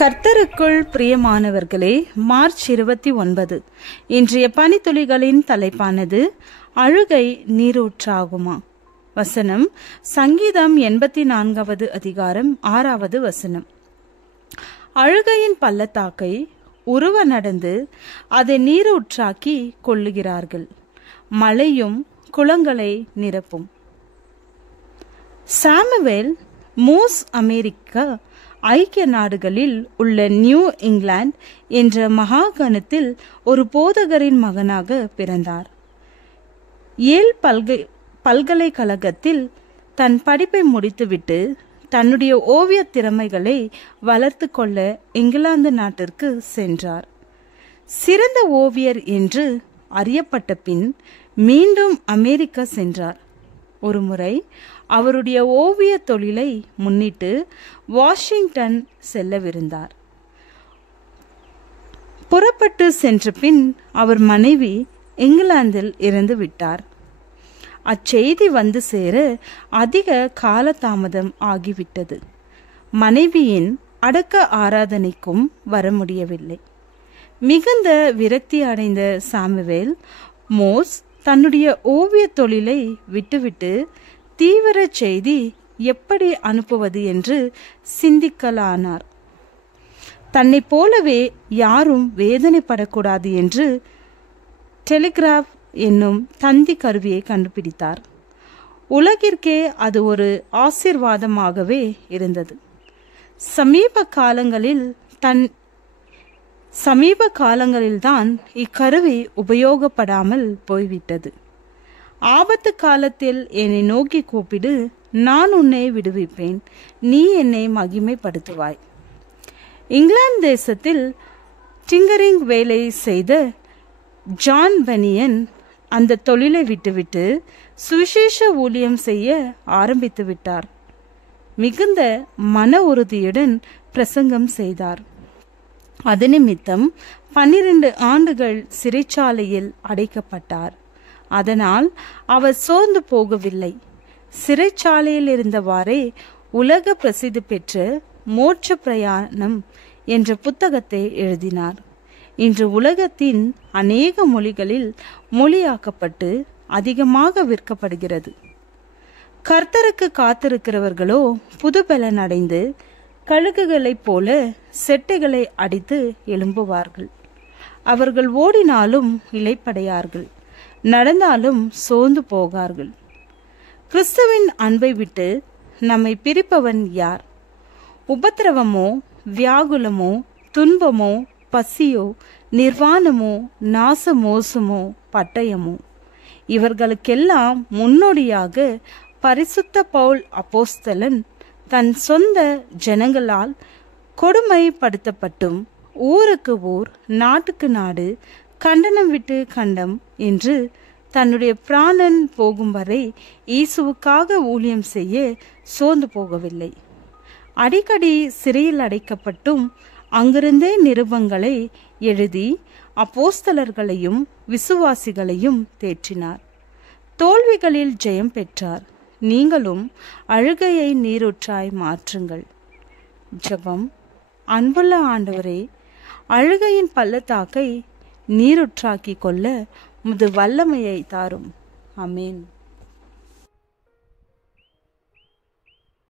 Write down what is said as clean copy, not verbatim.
கர்த்தருக்குள் பிரியமானவர்களே, மார்ச் 29 இன்றைய பனித்துளிகளின் தலைப்பானது அழுகை நீரூற்றாகுமா. வசனம் சங்கீதம் 84 அதிகாரம் 6 வசனம். அழுகையின் பள்ளத்தாக்கை உருவ நடந்து அதை நீரூற்றாக்கி கொள்ளுகிறார்கள். மழையும் குளங்களை நிரப்பும். சாமுவேல் மூஸ் அமெரிக்கா ஐக்கிய நாடுகளில் உள்ள நியூ இங்கிலாந்து என்ற மகாகணத்தில் ஒரு போதகரின் மகனாக பிறந்தார். ஏல் பல்கலைக்கழகத்தில் தன் படிப்பை முடித்துவிட்டு தன்னுடைய ஓவிய திறமைகளை வளர்த்து கொள்ள இங்கிலாந்து நாட்டிற்கு சென்றார். சிறந்த ஓவியர் என்று அறியப்பட்ட பின் மீண்டும் அமெரிக்கா சென்றார். ஒருமுறை அவருடைய ஓவிய தொழிலை முன்னிட்டு வாஷிங்டன் செல்லவிருந்தார். புறப்பட்டு சென்ற பின் அவர் மனைவி இங்கிலாந்தில் இறந்து விட்டார். அச்செய்தி வந்து சேர அதிக காலதாமதம் ஆகிவிட்டது. மனைவியின் அடக்க ஆராதனைக்கும் வர முடியவில்லை. மிகுந்த விரக்தி அடைந்த சாமுவேல் மோஸ் தன்னுடைய ஓவிய தொழிலை விட்டுவிட்டு தீவிர செய்தி எப்படி அனுப்புவது என்று சிந்திக்கலானார். தன்னை போலவே யாரும் வேதனைப்படக்கூடாது என்று டெலிகிராஃப் என்னும் தந்தி கருவியை கண்டுபிடித்தார். உலகிற்கே அது ஒரு ஆசீர்வாதமாகவே இருந்தது. சமீப காலங்களில்தான் இக்கருவி உபயோகப்படாமல் போய்விட்டது. ஆபத்து காலத்தில் என்னை நோக்கி கூப்பிடு, நான் உன்னை விடுவிப்பேன், நீ என்னை மகிமைப்படுத்துவாய். இங்கிலாந்து தேசத்தில் டிங்கரிங் வேலை செய்த ஜான் பனியன் அந்த தொழிலை விட்டுவிட்டு சுவிசேஷ ஊழியம் செய்ய ஆரம்பித்து விட்டார். மிகுந்த மன உறுதியுடன் பிரசங்கம் செய்தார். அது நிமித்தம் 12 ஆண்டுகள் சிறைச்சாலையில் அடைக்கப்பட்டார். அதனால் அவர் சோர்ந்து போகவில்லை. சிறைச்சாலையில் இருந்தவாறே உலக பிரசித்தி பெற்ற மோட்ச பிரயாணம் என்ற புத்தகத்தை எழுதினார். இன்று உலகத்தின் அநேக மொழிகளில் மொழியாக்கப்பட்டு அதிகமாக விற்கப்படுகிறது. கர்த்தருக்கு காத்திருக்கிறவர்களோ புதுபலன் அடைந்து கழுகுகளைப் போல செட்டைகளை அடித்து எழும்புவார்கள். அவர்கள் ஓடினாலும் இளைப்படையார்கள், நடந்தாலும் சோர்ந்து போகார்கள். கிறிஸ்துவின் அன்பை விட்டு நம்மை பிரிப்பவன் யார்? உபத்திரவமோ, வியாகுலமோ, துன்பமோ, பசியோ, நிர்வாணமோ, நாசமோசமோ, பட்டயமோ? இவர்களுக்கெல்லாம் முன்னோடியாக பரிசுத்த பவுல் அப்போஸ்தலன் தன் சொந்த ஜனங்களால் கொடுமைப்படுத்தப்பட்டும் ஊருக்கு ஊர், நாட்டுக்கு நாடு, கண்டனம் விட்டு கண்டம் என்று தன்னுடைய பிராணன் போகும் வரை இயேசுவுக்காக ஊழியம் செய்ய சோர்ந்து போகவில்லை. அடிக்கடி சிறையில் அடைக்கப்பட்டும் அங்கிருந்தே நிருபங்களை எழுதி அப்போஸ்தலர்களையும் விசுவாசிகளையும் தேற்றினார். தோல்விகளில் ஜெயம் பெற்றார். நீங்களும் அழுகையை நீரூற்றாய் மாற்றுங்கள். ஜெபம். அன்புள்ள ஆண்டவரே, அழுகையின் பள்ளத்தாக்கை நீருற்றாக்கி கொள்ள உமது வல்லமையை தாரும். ஆமென்.